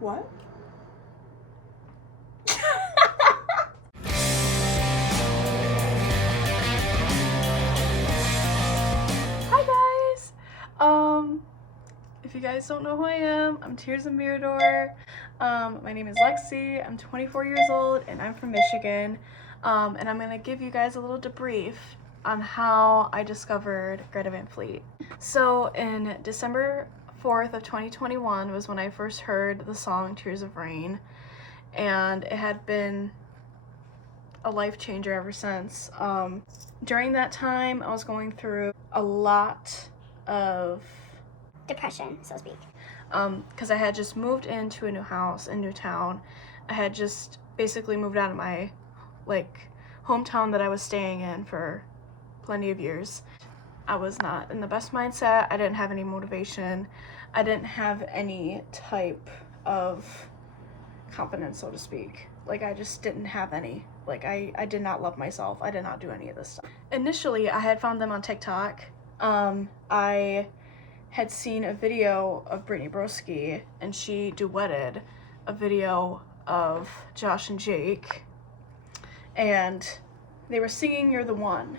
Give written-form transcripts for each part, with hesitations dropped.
What? Hi guys! If you guys don't know who I am, I'm Tears of Mirador. My name is Lexi, I'm 24 years old, and I'm from Michigan. And I'm gonna give you guys a little debrief on how I discovered Greta Van Fleet. So in December 4th of 2021 was when I first heard the song Tears of Rain, and it had been a life changer ever since. During that time, I was going through a lot of depression, so to speak. Because I had just moved into a new house, a new town. I had just basically moved out of my hometown that I was staying in for plenty of years. I was not in the best mindset. I didn't have any motivation. I didn't have any type of confidence, so to speak. I just didn't have any. I did not love myself. I did not do any of this stuff. Initially, I had found them on TikTok. I had seen a video of Brittany Broski, and she duetted a video of Josh and Jake, and they were singing "You're the One,"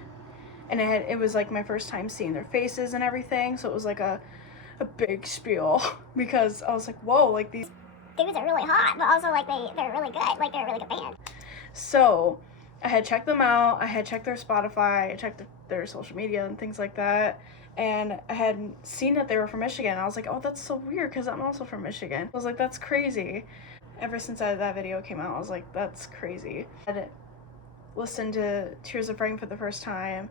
and it was like my first time seeing their faces and everything, so it was like a big spiel because I was like, whoa, these dudes are really hot, but also they're really good. They're a really good band. So I had checked them out. I had checked their Spotify. I checked their social media and things like that. And I had seen that they were from Michigan. I was like, oh, that's so weird because I'm also from Michigan. I was like, that's crazy. Ever since that video came out, I was like, that's crazy. I listened to Tears of Rain for the first time.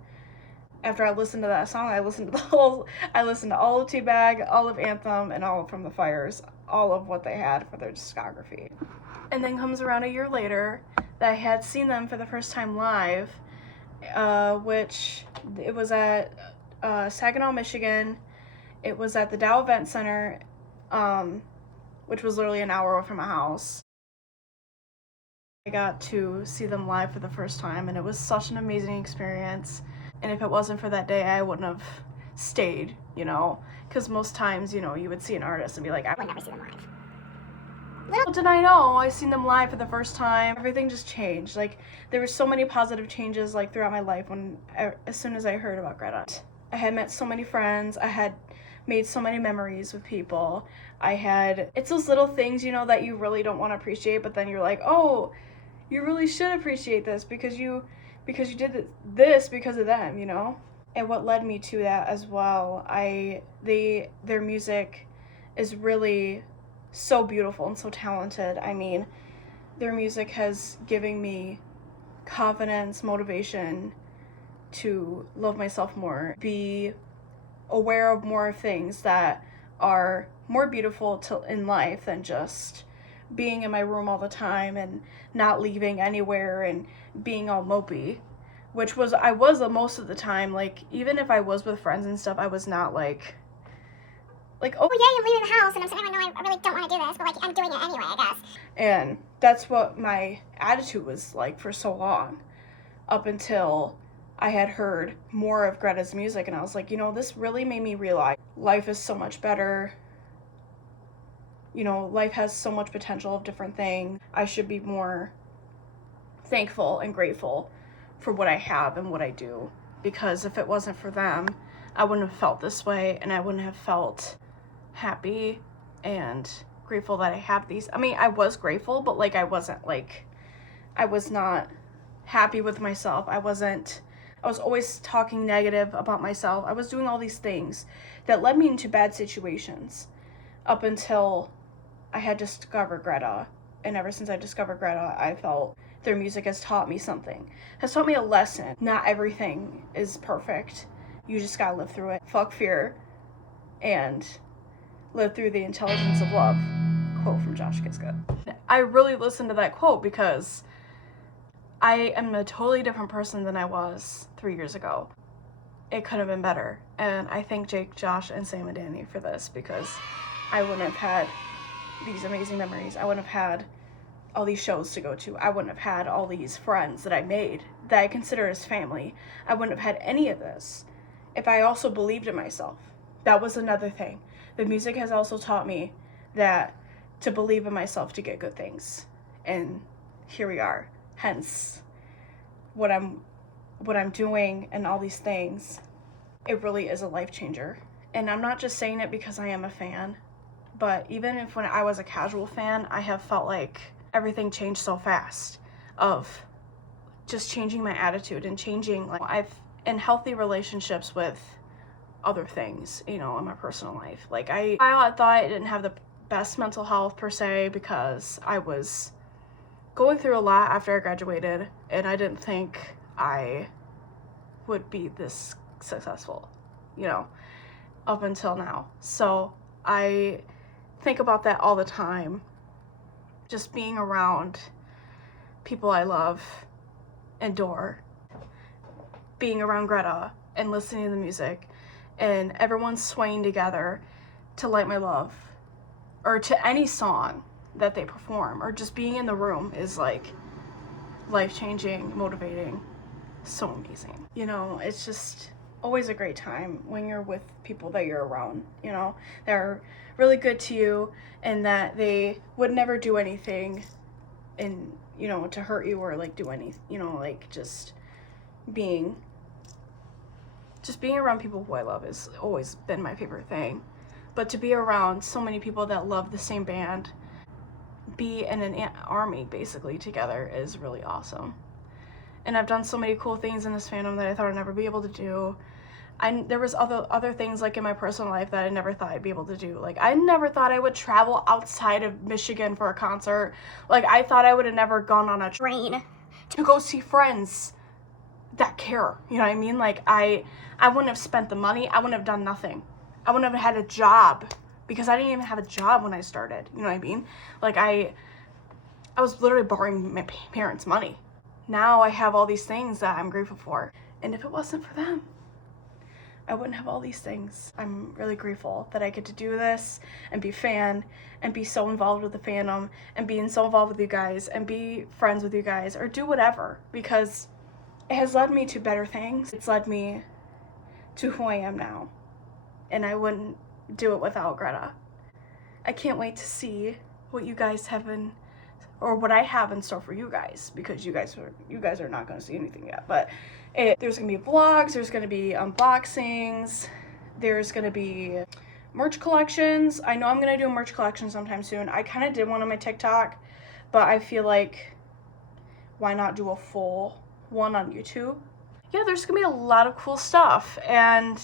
After I listened to that song, I listened to all of Teabag, all of Anthem, and all of From the Fires, all of what they had for their discography. And then comes around a year later that I had seen them for the first time live, which it was at Saginaw, Michigan. It was at the Dow Event Center, which was literally an hour from my house. I got to see them live for the first time, and it was such an amazing experience. And if it wasn't for that day, I wouldn't have stayed, because most times, you would see an artist and be like, I would never see them live. Little did I know, I seen them live for the first time. Everything just changed. There were so many positive changes throughout my life as soon as I heard about Greta. I had met so many friends. I had made so many memories with people. It's those little things, that you really don't want to appreciate, but then you're like, oh, you really should appreciate this because you did this because of them, And what led me to that as well, their music is really so beautiful and so talented. I mean, their music has given me confidence, motivation to love myself more, be aware of more things that are more beautiful in life than just being in my room all the time and not leaving anywhere and being all mopey, which I was most of the time. Even if I was with friends and stuff, I was not oh yeah, you're leaving the house, and I'm saying, I know I really don't want to do this, but I'm doing it anyway, I guess. And that's what my attitude was for so long, up until I had heard more of Greta's music, and I was like, this really made me realize life is so much better. Life has so much potential of different things. I should be more thankful and grateful for what I have and what I do, because if it wasn't for them, I wouldn't have felt this way, and I wouldn't have felt happy and grateful that I have these. I mean, I was grateful, but I was not happy with myself. I was always talking negative about myself. I was doing all these things that led me into bad situations up until I had discovered Greta. And ever since I discovered Greta, I felt their music has taught me something, has taught me a lesson. Not everything is perfect. You just gotta live through it. Fuck fear and live through the intelligence of love. Quote from Josh Kiska. I really listened to that quote because I am a totally different person than I was 3 years ago. It could have been better. And I thank Jake, Josh, and Sam and Danny for this, because I wouldn't have had these amazing memories. I wouldn't have had all these shows to go to. I wouldn't have had all these friends that I made that I consider as family. I wouldn't have had any of this if I also believed in myself. That was another thing. The music has also taught me that to believe in myself to get good things. And here we are. Hence what I'm doing and all these things. It really is a life changer. And I'm not just saying it because I am a fan, but even if when I was a casual fan, I have felt like everything changed so fast of just changing my attitude and changing, like, I've in healthy relationships with other things, you know, in my personal life. Like I thought I didn't have the best mental health per se because I was going through a lot after I graduated, and I didn't think I would be this successful, you know, up until now. So I think about that all the time. Just being around people I love, adore, being around Greta and listening to the music and everyone swaying together to Light My Love or to any song that they perform, or just being in the room is like life-changing, motivating, so amazing. You know, it's just always a great time when you're with people that you're around, you know, that are really good to you and that they would never do anything and, you know, to hurt you or like do any, you know, like just being around people who I love has always been my favorite thing. But to be around so many people that love the same band, be in an army basically together, is really awesome. And I've done so many cool things in this fandom that I thought I'd never be able to do. There was other things like in my personal life that I never thought I'd be able to do. Like I never thought I would travel outside of Michigan for a concert. Like I thought I would have never gone on a train to go see friends that care. You know what I mean? Like I wouldn't have spent the money. I wouldn't have done nothing. I wouldn't have had a job because I didn't even have a job when I started. You know what I mean? Like I was literally borrowing my parents' money. Now I have all these things that I'm grateful for. And if it wasn't for them, I wouldn't have all these things. I'm really grateful that I get to do this and be a fan and be so involved with the fandom and being so involved with you guys and be friends with you guys or do whatever, because it has led me to better things. It's led me to who I am now. And I wouldn't do it without Greta. I can't wait to see what you guys have in, or what I have in store for you guys, because you guys are not going to see anything yet. But there's going to be vlogs, there's going to be unboxings, there's going to be merch collections. I know I'm going to do a merch collection sometime soon. I kind of did one on my TikTok, but I feel like why not do a full one on YouTube? Yeah, there's going to be a lot of cool stuff, and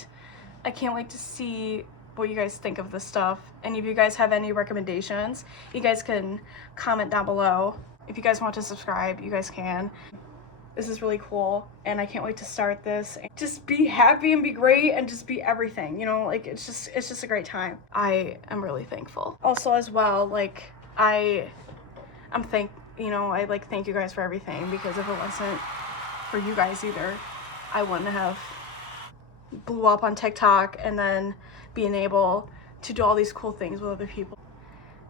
I can't wait to see what you guys think of this stuff. And if you guys have any recommendations, you guys can comment down below. If you guys want to subscribe, you guys can. This is really cool, and I can't wait to start this. Just be happy and be great and just be everything, you know, like it's just a great time. I am really thankful. Also as well, like I thank you guys for everything, because if it wasn't for you guys either, I wouldn't have blew up on TikTok and then being able to do all these cool things with other people.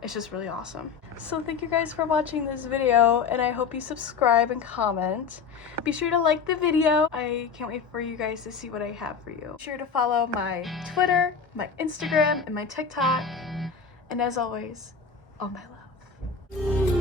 It's just really awesome. So thank you guys for watching this video, and I hope you subscribe and comment. Be sure to like the video. I can't wait for you guys to see what I have for you. Be sure to follow my Twitter, my Instagram, and my TikTok. And as always, all my love.